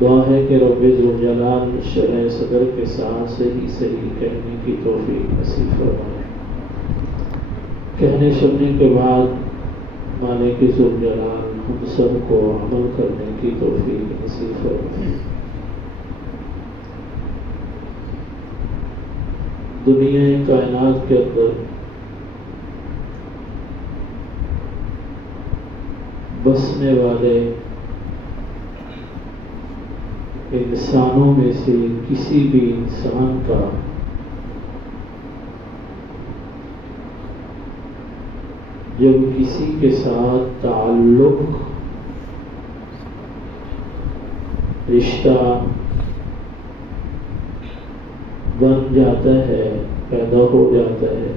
دعا ہے کہ رب ذوالجلال شرح صدر کے ساتھ صحیح کہنے کی توفیق نصیب فرمائے۔ کہنے سننے کے بعد مالک ذوالجلال ہم سب کو عمل کرنے کی توفیق نصیب فرمائے۔ دنیا کائنات کے اندر بسنے والے انسانوں میں سے کسی بھی انسان کا جب کسی کے ساتھ تعلق، رشتہ بن جاتا ہے، پیدا ہو جاتا ہے،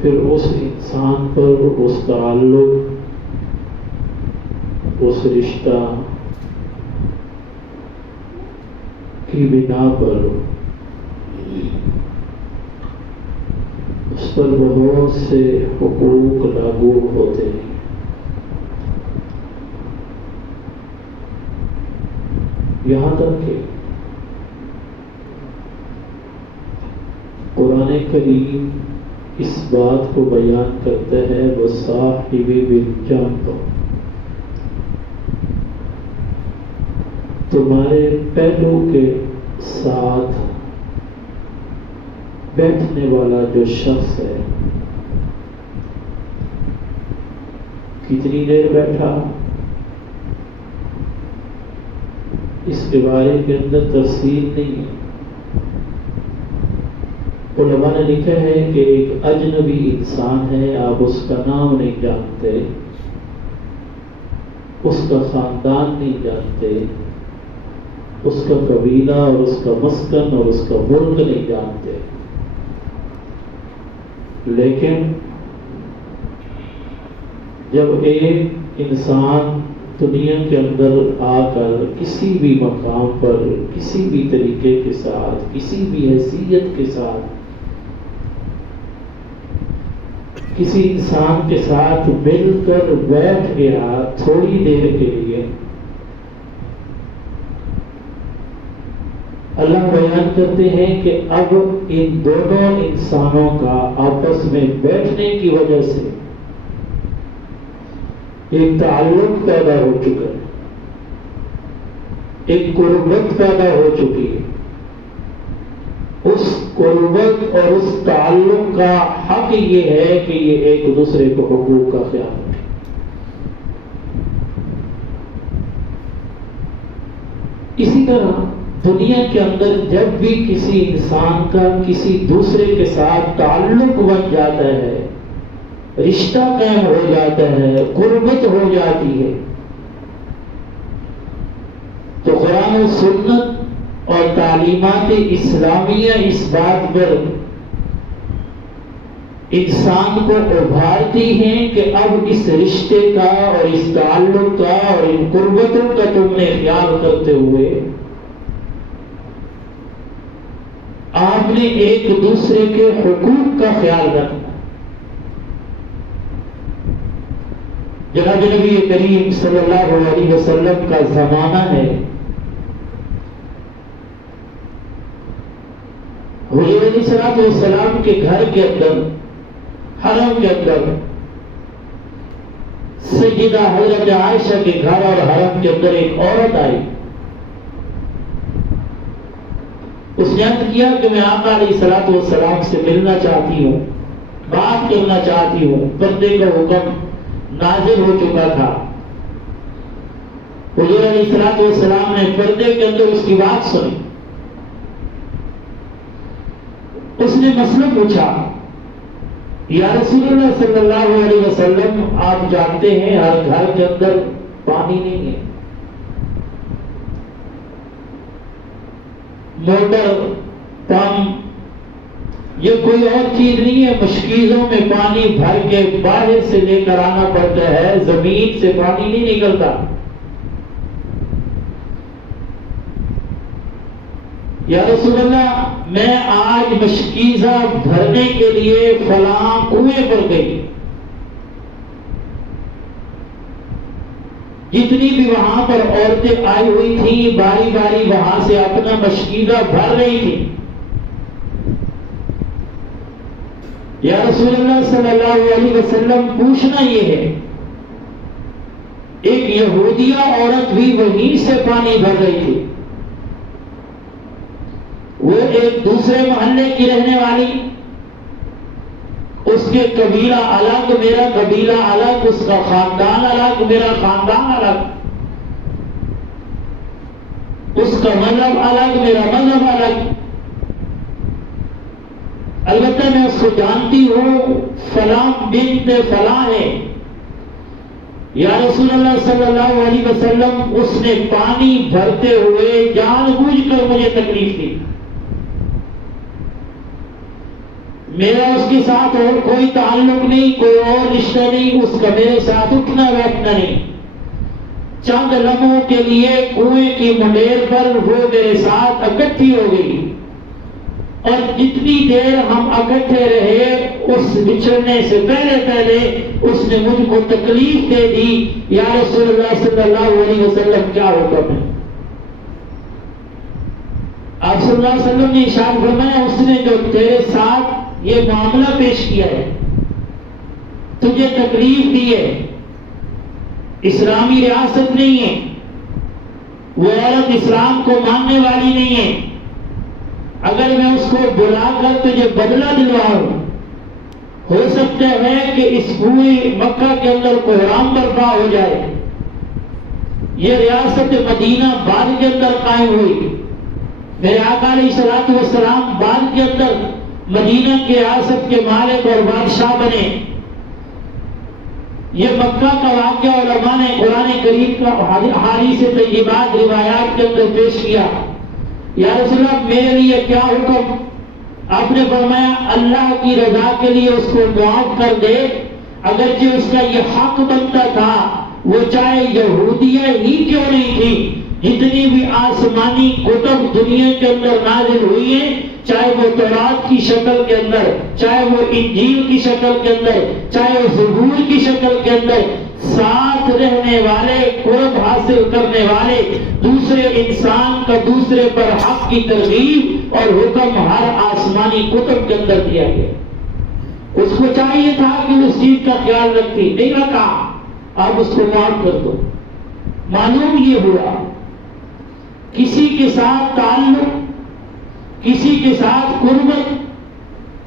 پھر اس انسان پر اس تعلق، اس رشتہ کی بنا پر اس پر بہت سے حقوق لاگو ہوتے ہیں۔ یہاں تک کہ قرآن کریم اس بات کو بیان کرتا ہے وَصَاحِبِ بِالْجَنبِ، تمہارے پہلو کے ساتھ بیٹھنے والا جو شخص ہے کتنی دیر بیٹھا، اس کے بارے کے اندر تفصیل نہیں ہے۔ علماء نے لکھا ہے کہ ایک اجنبی انسان ہے، آپ اس کا نام نہیں جانتے، اس کا خاندان نہیں جانتے، اس کا قبیلہ اور اس کا مسکن اور اس کا ملک نہیں جانتے، لیکن جب ایک انسان دنیا کے اندر آ کر کسی بھی مقام پر کسی بھی طریقے کے ساتھ کسی بھی حیثیت کے ساتھ کسی انسان کے ساتھ مل کر بیٹھ گیا تھوڑی دیر کے لیے، اللہ بیان کرتے ہیں کہ اب ان دونوں انسانوں کا آپس میں بیٹھنے کی وجہ سے ایک تعلق پیدا ہو چکا ہے، ایک قربت پیدا ہو چکی ہے۔ اس قربت اور اس تعلق کا حق یہ ہے کہ یہ ایک دوسرے کو حقوق کا خیال رکھے۔ اسی طرح دنیا کے اندر جب بھی کسی انسان کا کسی دوسرے کے ساتھ تعلق بن جاتا ہے، رشتہ قائم ہو جاتا ہے، قربت ہو جاتی ہے، تو قرآن و سنت اور تعلیمات اسلامیہ اس بات پر انسان کو ابھارتی ہیں کہ اب اس رشتے کا اور اس تعلق کا اور ان قربتوں کا تم نے خیال کرتے ہوئے آپ نے ایک دوسرے کے حقوق کا خیال رکھنا۔ جناب نبی کریم صلی اللہ علیہ وسلم کا زمانہ ہے، حضور علیہ السلام کے گھر کے اندر، حرم کے اندر، سیدہ حضرت عائشہ کے گھر اور حرم کے اندر ایک عورت آئی۔ اس نے عرض کیا کہ میں آقا علیہ السلام سے ملنا چاہتی ہوں، بات کرنا چاہتی ہوں۔ پردے کا حکم نازل ہو چکا تھا۔ حضور علیہ السلام نے پردے کے اندر اس کی بات سنی۔ اس نے مسئلہ پوچھا، یا رسول اللہ صلی اللہ علیہ وسلم، آپ جانتے ہیں ہر گھر کے اندر پانی نہیں ہے، موٹر، پمپ، یہ کوئی اور چیز نہیں ہے، مشکیزوں میں پانی بھر کے باہر سے لے کر آنا پڑتا ہے، زمین سے پانی نہیں نکلتا۔ یا رسول اللہ، میں آج مشکیزہ بھرنے کے لیے فلاں کنویں پر گئی، جتنی بھی وہاں پر عورتیں آئی ہوئی تھیں باری باری وہاں سے اپنا مشکیزہ بھر رہی تھی. یا رسول اللہ صلی اللہ علیہ وسلم پوچھنا یہ ہے، ایک یہودیہ عورت بھی وہیں سے پانی بھر رہی تھی، وہ ایک دوسرے محلے کی رہنے والی، اس کے قبیلہ الگ میرا قبیلہ الگ، اس کا خاندان الگ میرا خاندان الگ، اس کا مذہب الگ میرا مذہب الگ. البتہ میں اس کو جانتی ہوں، فلاں بنت فلاں ہے. یا رسول اللہ صلی اللہ علیہ وسلم اس نے پانی بھرتے ہوئے جان بوجھ کر مجھے تکلیف دی. میرا اس کے ساتھ اور کوئی تعلق نہیں، کوئی اور رشتہ نہیں، اس کا میرے ساتھ اٹھنا بیٹھنا نہیں. چند لمحوں کے لیے کنویں کی منڈیر پر وہ میرے ساتھ اکٹھی ہو گئی، اور جتنی دیر ہم اکٹھے رہے اس بچھڑنے سے پہلے اس نے مجھ کو تکلیف دے دی. یا رسول اللہ صلی اللہ علیہ وسلم کیا حکم ہے؟ آپ صلی اللہ علیہ وسلم نے ارشاد فرمایا، اس نے جو تیرے ساتھ یہ معاملہ پیش کیا ہے، تجھے تکلیف دی ہے، اسلامی ریاست نہیں ہے، وہ عورت اسلام کو ماننے والی نہیں ہے. اگر میں اس کو بلا کر تجھے بدلہ دلواؤں، ہو سکتا ہے کہ اس پوری مکہ کے اندر کوحرام برپا ہو جائے. یہ ریاست مدینہ بعد کے اندر قائم ہوئی. میرے آقا علیہ الصلوۃ والسلام بعد کے اندر مدینہ کی ریاست کے مالک اور بادشاہ بنے. یہ مکہ کا واقعہ علماء نے قرآن کریم کا احادیث طیبات روایات کے اندر پیش کیا. یا رسول اللہ میرے لیے کیا حکم؟ آپ نے فرمایا اللہ کی رضا کے لیے اس کو معاف کر دے، اگرچہ اس کا یہ حق بنتا تھا، وہ چاہے یہودیہ ہی کیوں نہیں تھی. جتنی بھی آسمانی کتب دنیا کے اندر نازل ہوئی ہیں، چاہے وہ تورات کی شکل کے اندر، چاہے وہ انجیل کی شکل کے اندر، چاہے وہ زبور کی شکل کے اندر، ساتھ رہنے والے، قرب حاصل کرنے والے، دوسرے انسان کا دوسرے پر حق کی ترغیب اور حکم ہر آسمانی کتب کے اندر دیا گیا. اس کو چاہیے تھا کہ اس چیز کا خیال رکھتی، نہیں رکھا، آپ اس کو معاف کر دو. معلوم یہ ہوا کسی کے ساتھ تعلق، کسی کے ساتھ قربت،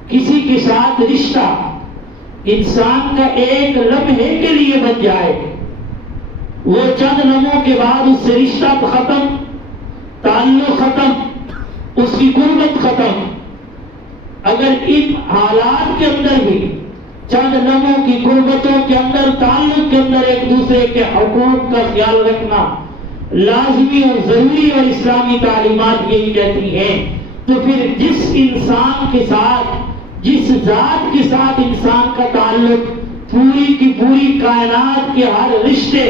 کسی کے ساتھ رشتہ انسان کا ایک لمحے کے لیے بن جائے، وہ چند لمحوں کے بعد اس سے رشتہ ختم، تعلق ختم، اس کی قربت ختم. اگر ان حالات کے اندر بھی چند لمحوں کی قربتوں کے اندر، تعلق کے اندر ایک دوسرے کے حقوق کا خیال رکھنا لازمی اور ضروری اور اسلامی تعلیمات یہی کہتی ہیں، تو پھر جس انسان کے ساتھ، جس ذات کے ساتھ انسان کا تعلق پوری کی پوری کائنات کے ہر رشتے،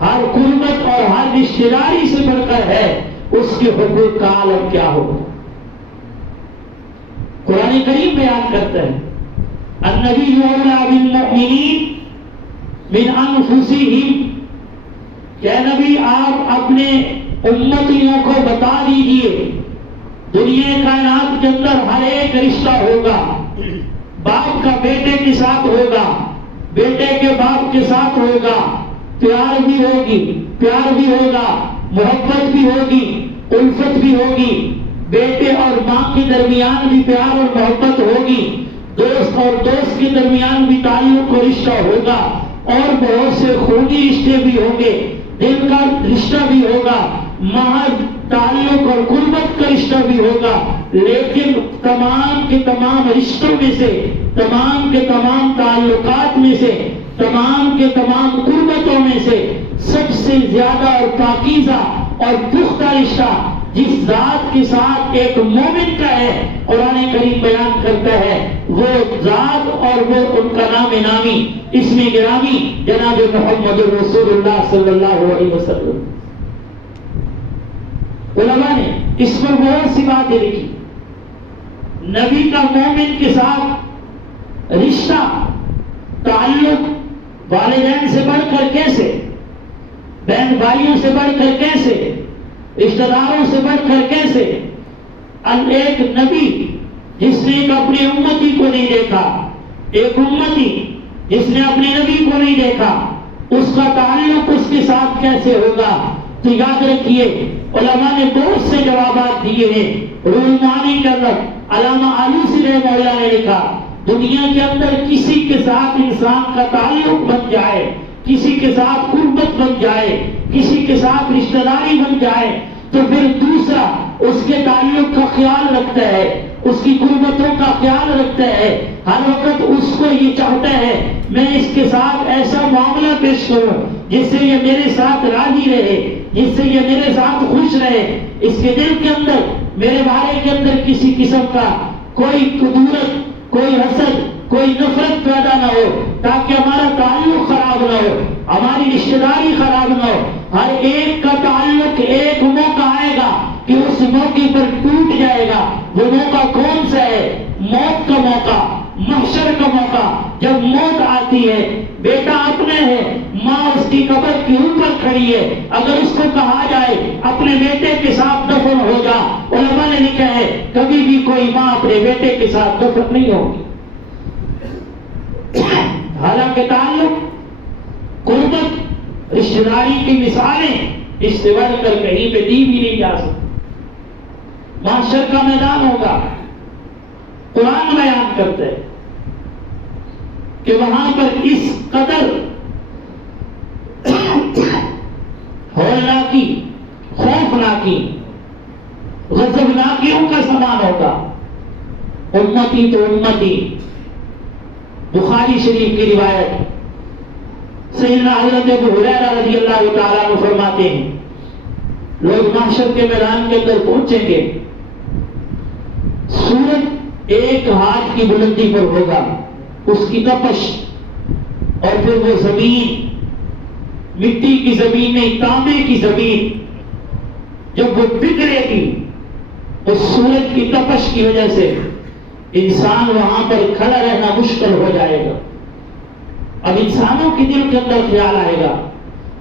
ہر قربت اور ہر رشتہ داری سے بڑھ کر ہے، اس کے حقوق کا عالم کیا ہوگا؟ قرآن کریم بیان کرتا ہے النبی اولیٰ بالمؤمنین من انفسہم، کہ نبی آپ اپنے امتیوں کو بتا دیجئے دنیا کائنات کے اندر ہر ایک رشتہ ہوگا، باپ کا بیٹے کے ساتھ ہوگا، بیٹے کے باپ کے ساتھ ہوگا، پیار بھی ہوگی، پیار بھی ہوگا، محبت بھی ہوگی، الفت بھی ہوگی، بیٹے اور ماں کے درمیان بھی پیار اور محبت ہوگی، دوست اور دوست کے درمیان بھی تعلق اور رشتہ ہوگا، اور بہت سے خونی رشتے بھی ہوں گے، دل کا رشتہ بھی ہوگا، محض تعلق اور قربت کا رشتہ بھی ہوگا. لیکن تمام کے تمام رشتوں میں سے، تمام کے تمام تعلقات میں سے، تمام کے تمام قربتوں میں سے سب سے زیادہ اور پاکیزہ اور پختہ رشتہ جس ذات کے ساتھ ایک مومن کا ہے، قرآن کریم بیان کرتا ہے وہ ذات اور وہ ان کا نام نامی، اسم گرامی جناب محمد رسول اللہ صلی اللہ علیہ وسلم. علماء نے اس پر بہت سی باتیں لکھی. نبی کا مومن کے ساتھ رشتہ، تعلق والدین سے بڑھ کر کیسے؟ بہن بھائیوں سے بڑھ کر کیسے، رشتہ داروں سے بڑھ کر کیسے؟ ایک نبی جس نے ایک اپنی امتی کو نہیں دیکھا، ایک امتی جس نے اپنے نبی کو نہیں دیکھا، اس کا تعلق اس کے ساتھ کیسے ہوگا؟ تو یاد رکھیے علماء نے بہت سے جوابات دیے ہیں۔ روح المعانی کے اندر علامہ آلوسی رحمہ اللہ نے لکھا، دنیا کے اندر کسی کے ساتھ انسان کا تعلق بن جائے، کسی کے ساتھ قربت بن جائے، کسی کے ساتھ رشتہ داری بن جائے، تو پھر دوسرا اس کے تعلق کا خیال رکھتا ہے، اس کی قربتوں کا خیال رکھتا ہے، ہر وقت اس کو یہ چاہتا ہے میں اس کے ساتھ ایسا معاملہ پیش کروں جس سے یہ میرے ساتھ راضی رہے، جس سے یہ میرے ساتھ خوش رہے، اس کے دل کے اندر میرے بارے کے اندر کسی قسم کا کوئی کدورت، کوئی حسد، کوئی نفرت پیدا نہ ہو، تاکہ ہمارا تعلق خراب نہ ہو، ہماری رشتہ داری خراب نہ ہو۔ ہر ایک کا تعلق ایک موقع آئے گا کہ اس موقع پر ٹوٹ جائے گا۔ وہ موقع کون سا ہے؟ موت کا موقع، محشر کا موقع۔ جب موت آتی ہے، بیٹا اپنے ہے، ماں اس کی قبر کے اوپر کھڑی ہے، اگر اس کو کہا جائے اپنے بیٹے کے ساتھ دفن ہو جا، علماء نے لکھا ہے کبھی بھی کوئی ماں اپنے بیٹے کے ساتھ دفن نہیں ہوگی۔ حالانکہ تعلق، قربت، رشتہ داری کی مثالیں اس سے بڑھ کر کہیں پہ دی بھی نہیں جا سکتی۔ محشر کا میدان ہوگا، قرآن بیان کرتا ہے کہ وہاں پر اس قدر ہولناکی، خوفناکی، غضبناکیوں کا سامان ہوگا۔ امتی تو امتی، بخاری شریف کی روایت، سیدنا حضرت ابو ہریرہ رضی اللہ تعالیٰ عنہ فرماتے ہیں لوگ محشر کے میدان کے اندر پہنچیں گے، سورج ایک ہاتھ کی بلندی پر ہوگا، اس کی تپش، اور پھر وہ زمین، مٹی کی زمین نہیں، تانبے کی زمین جب وہ بکھرے گی اس سورج کی تپش کی وجہ سے انسان وہاں پر کھڑا رہنا مشکل ہو جائے گا۔ اب انسانوں کے دل کے اندر خیال آئے گا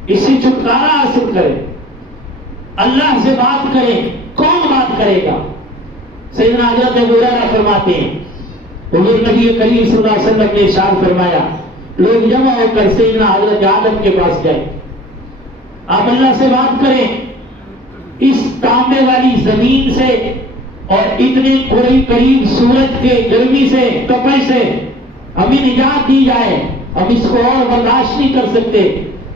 اس سے چھٹکارا حاصل کرے، اللہ سے بات کرے، کون بات کرے گا؟ سیدنا حضرت ابو ہریرہ فرماتے ہیں حضور نبی کریم صلی اللہ علیہ وسلم نے ارشاد فرمایا لوگ جمع ہو کر سیدنا حضرت آدم کے پاس گئے، آپ اللہ سے بات کریں اس تانبے والی زمین سے اور اتنے قریب سورج کے گرمی سے، تپش سے ہمیں نجات دی جائے، ہم اس کو اور برداشت نہیں کر سکتے۔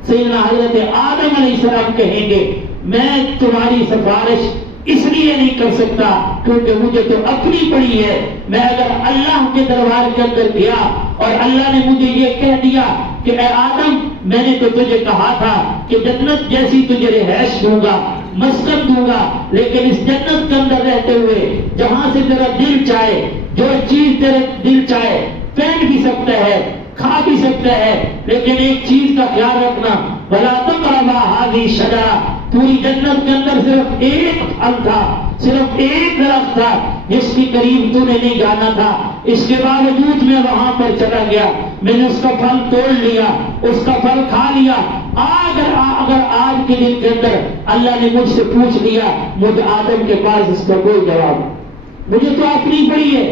سیدنا حضرت آدم علیہ السلام کہیں گے میں تمہاری سفارش اس لیے نہیں کر سکتا کیونکہ مجھے تو اپنی پڑی ہے، میں اگر اللہ کے دربار کے اندر گیا اور اللہ نے مجھے یہ کہہ دیا کہ اے آدم میں نے تو تجھے کہا تھا کہ جنت جیسی تجھے رہائش دوں گا، مسکن دوں گا، لیکن اس جنت کے اندر رہتے ہوئے جہاں سے تیرا دل چاہے، جو چیز تیرے دل چاہے پہن بھی سکتا ہے، کھا بھی سکتا ہے، لیکن ایک چیز کا خیال رکھنا وَلَا تَقْرَبَا هَٰذِهِ الشَّجَرَةَ، پوری جنت کے اندر صرف ایک پھل تھا، صرف ایک درخت تھا جس کے قریب تو نے نہیں جانا تھا، اس کے باوجود میں وہاں پر چلا گیا، میں نے اس کا پھل توڑ لیا، اس کا پھل کھا لیا۔ اگر آج کے دن کے اندر اللہ نے مجھ سے پوچھ لیا، مجھ آدم کے پاس اس کا کوئی جواب، مجھے تو اپنی پڑی ہے،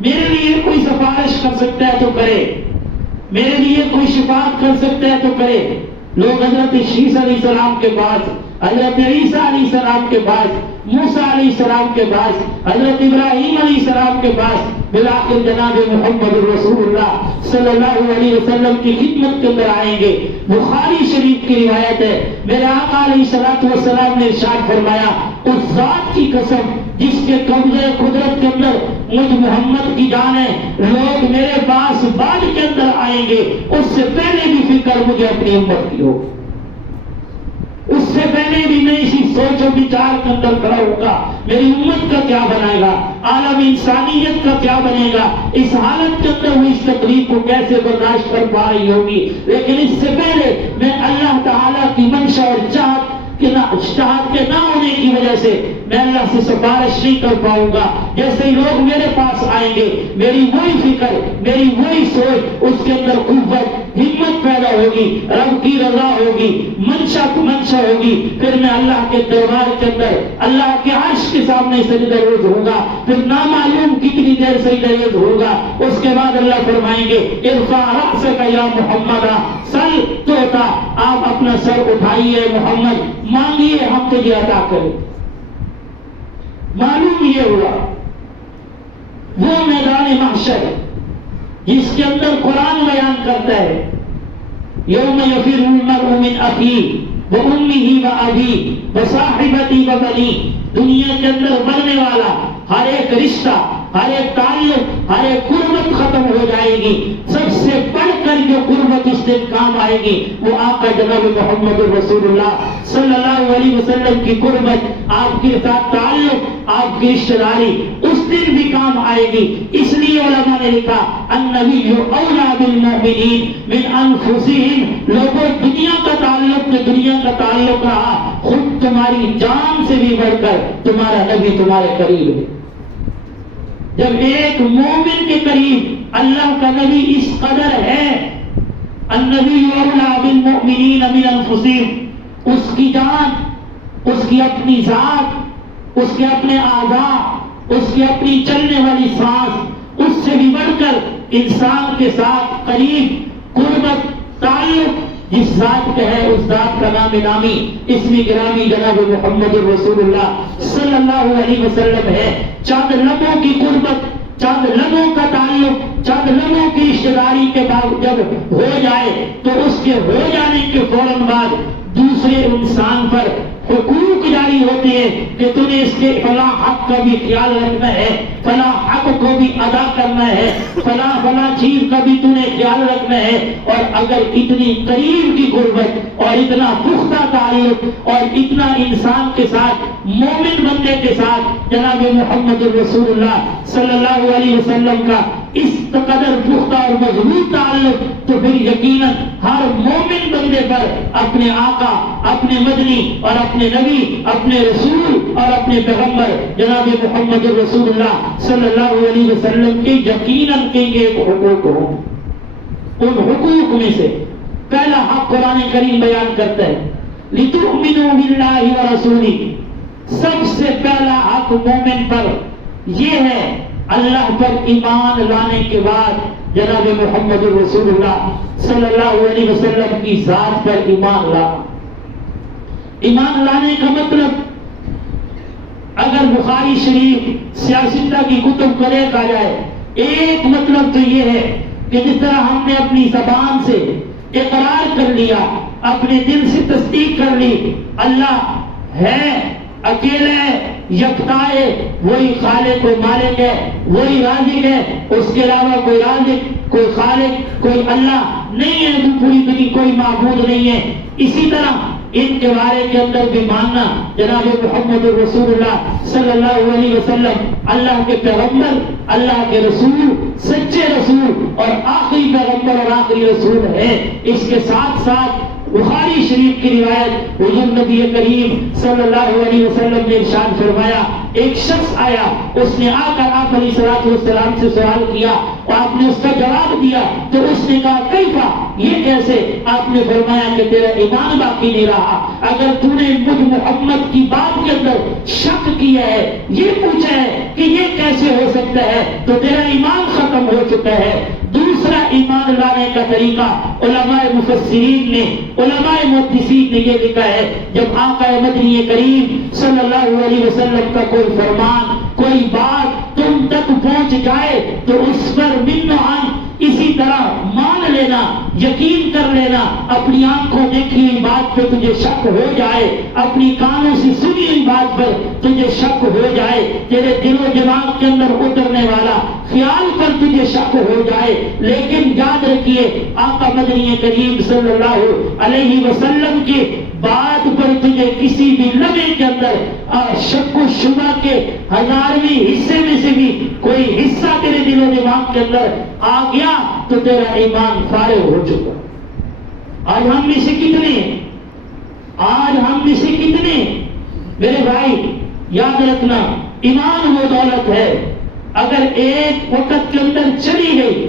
میرے لیے کوئی سفارش کر سکتا ہے تو کرے، میرے لیے کوئی شفاعت کر سکتا ہے تو کرے۔ لوگ حضرت شیس علیہ السلام کے پاس، حضرت عیسیٰ علیہ السلام کے پاس، موسیٰ علیہ السلام کے پاس، حضرت ابراہیم علیہ السلام کے پاس، بالآخر جناب محمد رسول اللہ صلی اللہ علیہ وسلم کی خدمت کے اندر آئیں گے۔ بخاری شریف کی روایت ہے میرے آقا علیہ السلام نے ارشاد فرمایا اس ذات کی قسم جس کے قبضے قدرت کے اندر مجھ محمد کی جان ہے، لوگ میرے پاس بعد کے اندر آئیں گے اس سے پہلے بھی فکر مجھے اپنی امت کی ہو، اس سے پہلے بھی میں اسی سوچ و بچار کے اندر کھڑا ہوگا میری امت کا کیا بنائے گا، عالم انسانیت کا کیا بنے گا، اس حالت کے اندر وہ اس تکلیف کو کیسے برداشت کر پا رہی ہوگی۔ لیکن اس سے پہلے میں اللہ تعالیٰ کی منشا اور چاہت کے نہ ہونے کی وجہ سے میں اللہ سے سفارش نہیں کر پاؤں گا۔ جیسے ہی لوگ میرے پاس آئیں گے میری وہی فکر، میری وہی سوچ، اس کے اندر قوت، ہمت پیدا ہوگی، رب کی رضا ہوگی، منشا ہوگی، پھر میں اللہ کے دربار کے اندر اللہ کے عرش کے سامنے سجدہ ریز ہوگا، پھر نامعلوم کتنی دیر سجدہ ریز ہوگا، اس کے بعد اللہ فرمائیں گے ارفع رأسک یا محمد سل توتا، آپ اپنا سر اٹھائیے محمد، مانگیے ہم تجھے عطا کریں۔ معلوم یہ ہوا وہ میدان محشر جس کے اندر قرآن بیان کرتا ہے یوم یفر المرء من اخیہ وامہ وابیہ وصاحبتہ وبنیہ، دنیا کے اندر بڑھنے والا ہر ایک رشتہ، ہر ایک تعلق، ہر ایک قربت ختم ہو جائے گی، سب سے بڑھ کر جو قربت اس دن کام آئے گی وہ آقا جناب محمد رسول اللہ صلی اللہ علیہ وسلم کی قربت، آپ کے ساتھ تعلق، آپ کی رشتہ داری اس دن بھی کام آئے گی۔ اس لیے علماء نے لکھا النبی اولیٰ بالمؤمنین من انفسہم، لوگوں دنیا کا تعلق رہا، خود تمہاری جان سے بھی بڑھ کر تمہارا نبی تمہارے قریب ہے۔ جب ایک مومن کے قریب اللہ کا نبی اس قدر ہے، النبی اولیٰ بالمؤمنین من انفسہم، اس کی جان، اس کی اپنی ذات، اس کے اپنے اعضاء، اس کی اپنی چلنے والی سانس، اس سے بھی بڑھ کر انسان کے ساتھ قریب قربت تعلق جس ذات کا ہے اس ذات کا نام نامی اسم گرامی جناب محمد رسول اللہ صلی اللہ علیہ وسلم ہے۔ چند لمحوں کی قربت، چند لمحوں کا تعلق، چند لمحوں کی رشتہ داری کے بعد جب ہو جائے تو اس کے ہو جانے کے فوراً بعد دوسرے انسان پر حقوق جاری ہوتے ہیں کہ تمہیں اس کے فلاں حق کا بھی خیال رکھنا ہے، فلاں حق کو بھی ادا کرنا ہے، فلاں چیز کا بھی تمہیں خیال رکھنا ہے۔ اور اگر اتنی قریب کی قربت اور اتنا پختہ تعلق اور اتنا انسان کے ساتھ، مومن بندے کے ساتھ جناب محمد رسول اللہ صلی اللہ علیہ وسلم کا اس قدر پختہ اور مضبوط تعلق، تو پھر یقیناً ہر مومن بندے پر اپنے آقا، اپنے مدنی اور اپنے نبی، اپنے رسول اور اپنے پیغمبر جناب محمد رسول اللہ صلی اللہ علیہ وسلم کے یقیناً کے ایک حقوق ہوں۔ ان حقوق میں سے پہلا حق قرآن کریم بیان کرتا ہے لِتُؤْمِنُوا بِاللَّهِ وَرَسُولِهِ، سب سے پہلا حق مومن پر یہ ہے اللہ پر ایمان لانے کے بعد جناب محمد رسول اللہ صلی اللہ علیہ وسلم کی ذات پر ایمان لانا۔ ایمان لانے کا مطلب اگر بخاری شریف سیاستہ کی کتب کو دیکھا جائے، ایک مطلب تو یہ ہے کہ جس طرح ہم نے اپنی زبان سے اقرار کر لیا، اپنے دل سے تصدیق کر لی اللہ ہے، اکیلے یکتا ہے، وہی خالق و مالک ہے، وہی رازق ہے، اس کے علاوہ کوئی رازق، کوئی خالق، کوئی اللہ نہیں ہے، پوری دنیا کوئی معبود نہیں ہے۔ اسی طرح ان کے بارے کے اندر بھی ماننا جناب محمد رسول اللہ صلی اللہ علیہ وسلم اللہ کے پیغمبر، اللہ کے رسول، سچے رسول اور آخری پیغمبر اور آخری رسول ہے۔ اس کے ساتھ ساتھ بخاری شریف کی روایت حضور نبی کریم صلی اللہ علیہ وسلم نے ارشاد فرمایا، ایک شخص آیا، اس نے آ کر آپ علیہ الصلوۃ والسلام سے سوال کیا اور آپ نے اس کا جواب دیا، تو اس نے کہا کیفا، یہ کیسے؟ آپ نے فرمایا کہ تیرا ایمان باقی نہیں رہا، اگر تو نے مجھ محمد کی بات کے اندر شک کیا ہے، یہ پوچھا ہے کہ یہ کیسے ہو سکتا ہے، تو تیرا ایمان ختم ہو چکا ہے۔ دوسرا ایمان لانے کا طریقہ علماء مفسرین نے، علماء محدثین نے یہ لکھا ہے، جب آقا مدنی کریم صلی اللہ علیہ وسلم کا کوئی فرمان، کوئی بات تم تک پہنچ جائے تو اس پر منعان اسی طرح مان لینا، یقین کر لینا، اپنی آنکھوں دیکھی ہوئی بات پہ تجھے شک ہو جائے، اپنی کانوں سے سنی ہوئی بات پر تجھے شک ہو جائے، تیرے دل و دماغ کے اندر اترنے والا خیال پر تجھے شک ہو جائے، لیکن یاد رکھیے آقا مدنی کریم صلی اللہ علیہ وسلم کی بات پر تجھے کسی بھی لمحے کے اندر شک و شبہ کے 1000ویں حصے میں سے بھی کوئی حصہ تیرے دل و دماغ کے اندر آ گیا تو تیرا ایمان فارغ ہو چکا۔ آج ہم میں سے کتنے ہیں؟ آج ہم میں سے کتنے؟ میرے بھائی یاد رکھنا، ایمان وہ دولت ہے، اگر ایک وقت کے اندر چلی گئی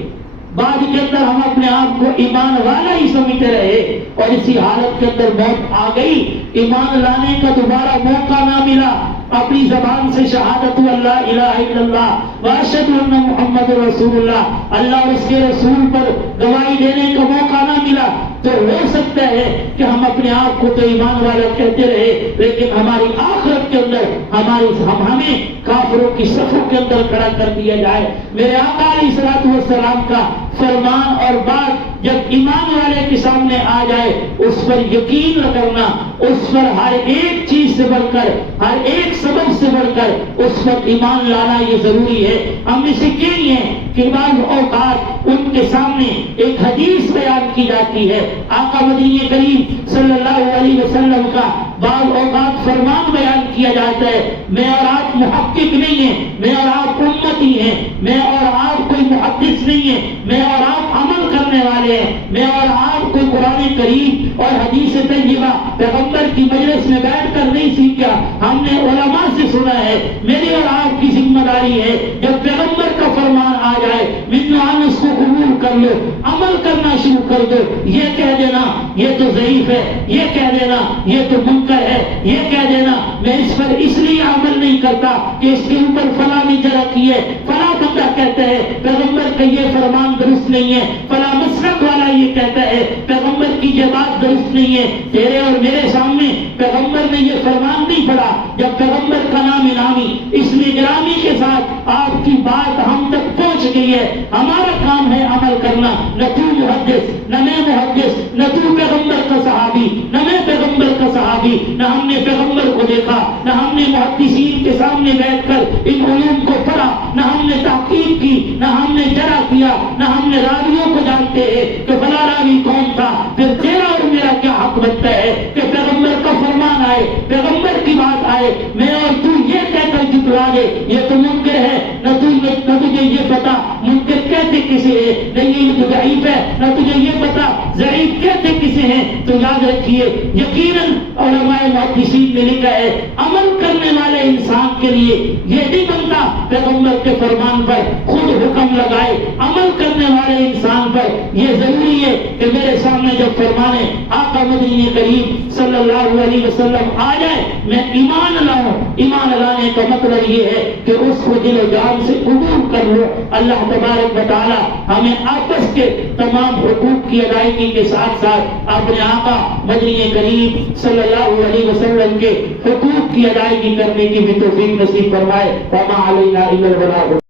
بعد کے اندر ہم اپنے آپ کو ایمان والا ہی سمجھتے رہے اور اسی حالت کے اندر موت آ گئی، ایمان لانے کا دوبارہ موقع نہ ملا، اپنی زبان سے شہادت اللہ الہ الا اللہ واشہد ان محمد رسول اللہ، اللہ اور اس کے رسول پر گواہی دینے کا موقع نہ ملا، تو ہو سکتا ہے کہ ہم اپنے آپ کو تو ایمان والا کہتے رہے لیکن ہماری آخرت کے اندر ہمیں کافروں کی صفوں کے اندر کھڑا کر دیا جائے۔ میرے آقا علیہ الصلوۃ والسلام کا فرمان اور بات جب ایمان والے کے سامنے آ جائے اس پر یقین کرنا، اس پر ہر ایک چیز سے بڑھ کر، ہر ایک سبب سے بڑھ کر اس پر ایمان لانا یہ ضروری ہے۔ ہم میں سے کئی ہیں کہ بعض اوقات ان کے سامنے ایک حدیث بیان کی جاتی ہے، آقا مدنی کریم صلی اللہ علیہ وسلم کا بعض اوقات فرمان بیان کیا جاتا ہے، میں اور آپ محقق نہیں ہیں، میں اور آپ امتی ہیں، میں اور آپ کوئی محدث نہیں ہے، میں اور آپ عمل کرنے والے ہیں، میں اور آپ کوئی قرآن کریم اور حدیث طیبہ پیغمبر کی مجلس میں بیٹھ کر نہیں سیکھا، ہم نے علماء سے سنا ہے۔ میری اور آپ کی ذمہ داری ہے جب پیغمبر کا فرمان آ جائے منوان اس کو قبول کر لو، عمل کرنا شروع کر دو، یہ کہہ دینا یہ تو ضعیف ہے، یہ کہہ دینا یہ تو منکر ہے، یہ کہہ دینا میں اس پر اس لیے عمل نہیں کرتا کہ اس کے اوپر فلاں نے جرا کی ہے، فلاں بندہ کہتا ہے پیغمبر کا یہ فرمان درست نہیں ہے، فلاں مسلک والا یہ کہتا ہے پیغمبر کی یہ بات درست نہیں ہے۔ تیرے اور میرے سامنے پیغمبر نے یہ فرمان نہیں پڑھا، جب پیغمبر کا نام نامی اس میں گرامی کے ساتھ آپ کی بات ہم تک پہنچ گئی ہے، ہمارا کام ہے عمل کرنا، نہ تو محدث نہ میں محدث، نہ تو پیغمبر کا صحابی نہ میں پیغمبر کا صحابی، نہ ہم نے پیغمبر کو دیکھا، نہ ہم نے محدثین کے سامنے بیٹھ کر ان علوم کو پڑھا، نہ ہم نے تحقیق کی، نہ ہم نے جرا کیا، نہ ہم نے راویوں کو جانتے ہیں کہ فلاں راوی کون تھا۔ پھر تیرا اور میرا کیا حق بنتا ہے کہ پیغمبر کا فرمان آئے، پیغمبر کی بات آئے، میں اور تو یہ کہہ کر جتلا دے یہ تو منکر ہے، نہ تجھے یہ پتا منکر کہتے کسے ہے، نہیں یہ تو ضعیف ہے، نہ تجھے یہ پتا ضعیف کہتے کسے ہیں، تو یاد رکھیے یقیناً علماء محدثین نے لکھا ہے عمل کرنے والے انسان کے لیے یہ نہیں بنتا پیغمبر کے فرمان پر خود حکم لگائے، عمل کرنے والے انسان پر یہ ضروری ہے کہ میرے سامنے جب فرمانے آقا مدنی کریم صلی اللہ علیہ وسلم آ جائے میں ایمان لاؤں۔ ایمان لانے کا مطلب یہ ہے کہ اس کو دل و جان سے قبول کر لو۔ اللہ تبارک و تعالی ہمیں آپس کے تمام حقوق کی ادائیگی کے ساتھ ساتھ اپنے آقا مدنی کریم صلی اللہ علیہ وسلم کے حقوق کی ادائیگی کرنے کی بھی توفیق نصیب فرمائے۔ وما علینا الا البلاغ۔